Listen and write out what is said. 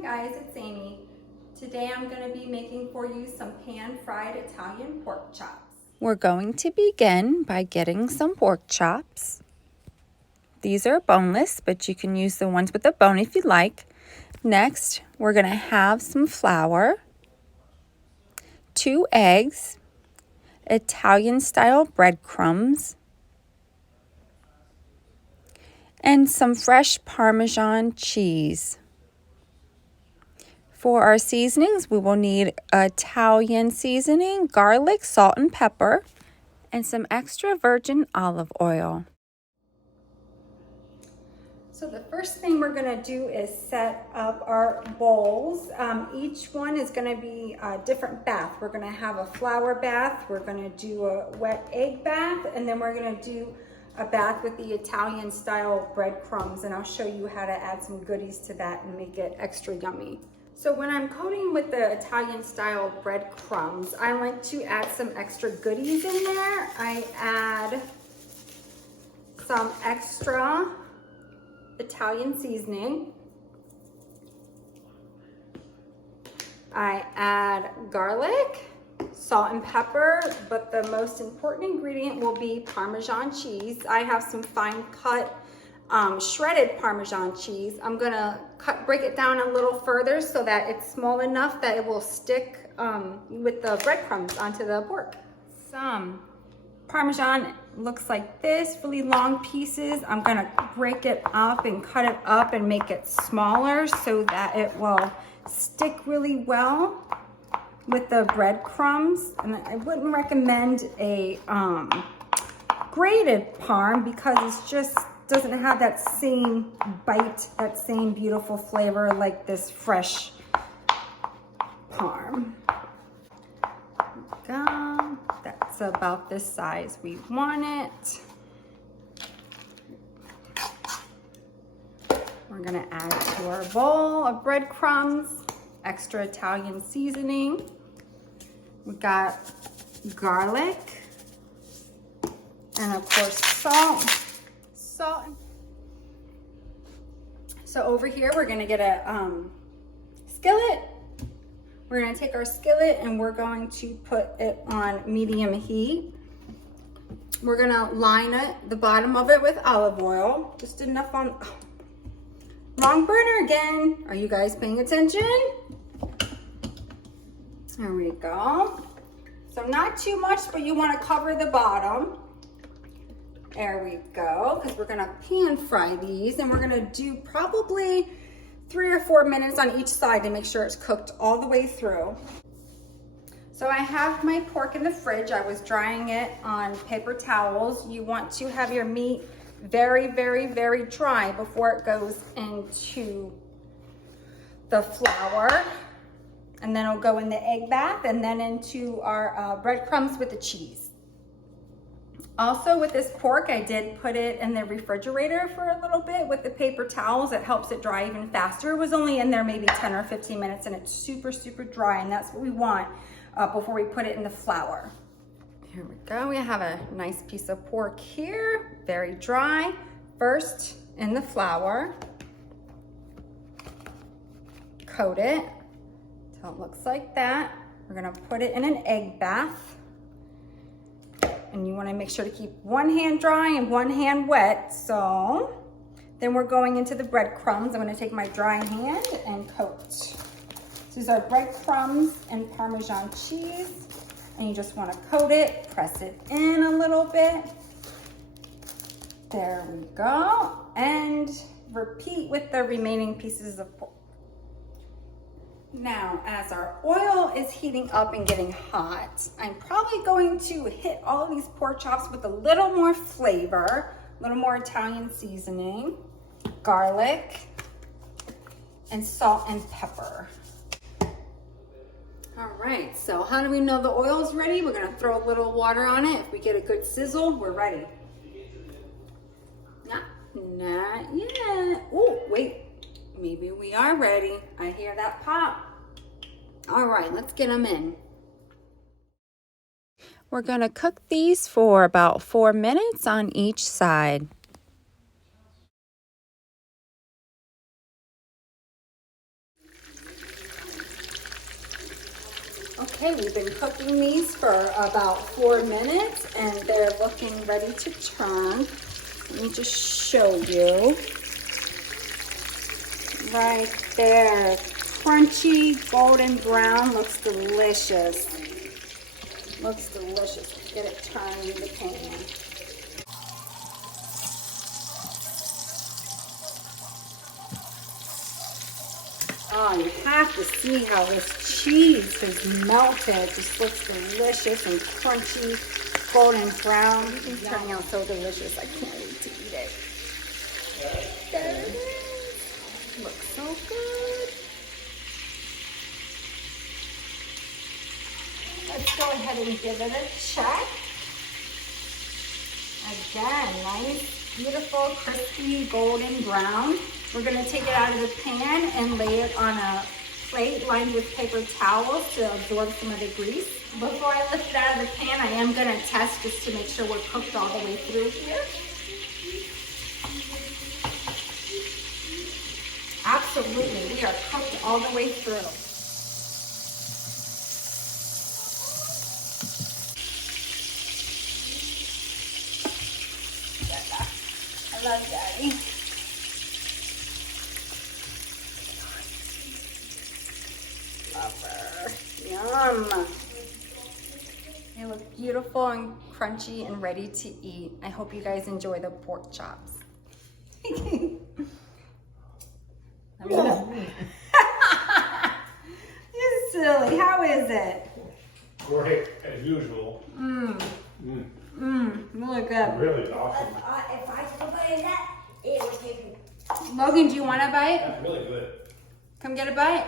Hi guys, it's Amy. Today I'm going to be making for you some pan-fried Italian pork chops. We're going to begin by getting some pork chops. These are boneless, but you can use the ones with the bone if you like. Next, we're going to have some flour, 2 eggs, Italian-style breadcrumbs, and some fresh Parmesan cheese. For our seasonings, we will need Italian seasoning, garlic, salt, and pepper, and some extra virgin olive oil. So the first thing we're going to do is set up our bowls. Each one is going to be a different bath. We're going to have a flour bath, we're going to do a wet egg bath, and then we're going to do a bath with the Italian style breadcrumbs, and I'll show you how to add some goodies to that and make it extra yummy. So when I'm coating with the Italian style breadcrumbs, I like to add some extra goodies in there. I add some extra Italian seasoning. I add garlic, salt and pepper, but the most important ingredient will be Parmesan cheese. I have some fine cut shredded Parmesan cheese. I'm gonna break it down a little further so that it's small enough that it will stick with the breadcrumbs onto the pork. Some Parmesan looks like this, really long pieces. I'm gonna break it up and cut it up and make it smaller so that it will stick really well with the breadcrumbs. And I wouldn't recommend a grated parm because it's just doesn't have that same bite, that same beautiful flavor like this fresh parm. Go. That's about this size we want it. We're gonna add it to our bowl of breadcrumbs, extra Italian seasoning. We got garlic, and of course salt. So over here, we're gonna get a skillet. We're gonna take our skillet and we're going to put it on medium heat. We're gonna line the bottom of it with olive oil, just enough on, oh, wrong burner again. Are you guys paying attention? There we go. So not too much, but you wanna cover the bottom. There we go, because we're gonna pan fry these and we're gonna do probably 3 or 4 minutes on each side to make sure it's cooked all the way through. So I have my pork in the fridge. I was drying it on paper towels. You want to have your meat very, very, very dry before it goes into the flour. And then it'll go in the egg bath and then into our breadcrumbs with the cheese. Also with this pork, I did put it in the refrigerator for a little bit with the paper towels. It helps it dry even faster. It was only in there maybe 10 or 15 minutes and it's super, super dry, and that's what we want before we put it in the flour. Here we go. We have a nice piece of pork here, very dry. First in the flour, coat it till it looks like that. We're gonna put it in an egg bath. And you want to make sure to keep one hand dry and one hand wet. So then we're going into the breadcrumbs. I'm going to take my dry hand and coat. So these are breadcrumbs and Parmesan cheese. And you just want to coat it, press it in a little bit. There we go. And repeat with the remaining pieces of pork. Now, as our oil is heating up and getting hot, I'm probably going to hit all of these pork chops with a little more flavor, a little more Italian seasoning, garlic, and salt and pepper. All right, so how do we know the oil is ready? We're gonna throw a little water on it. If we get a good sizzle, we're ready. Not yet. Oh, wait. Maybe we are ready. I hear that pop. All right, let's get them in. We're going to cook these for about 4 minutes on each side. Okay, we've been cooking these for about 4 minutes and they're looking ready to turn. Let me just show you. Right there. Crunchy, golden brown, looks delicious. Looks delicious. Let's get it turned in the pan. Oh, you have to see how this cheese has melted. It just looks delicious and crunchy, golden brown. It's turning out so delicious. I can't wait to eat it. There it is. Looks so good. Let's go ahead and give it a check. Again, nice, beautiful, crispy, golden brown. We're gonna take it out of the pan and lay it on a plate lined with paper towels to absorb some of the grease. Before I lift it out of the pan, I am gonna test just to make sure we're cooked all the way through here. Absolutely, we are cooked all the way through. I love Daddy. Love her. Yum. They look beautiful and crunchy and ready to eat. I hope you guys enjoy the pork chops. You're silly. How is it? Great, as usual. Really good. Really awesome. If I took a bite of that, it would take me. Logan, do you want a bite? That's really good. Come get a bite.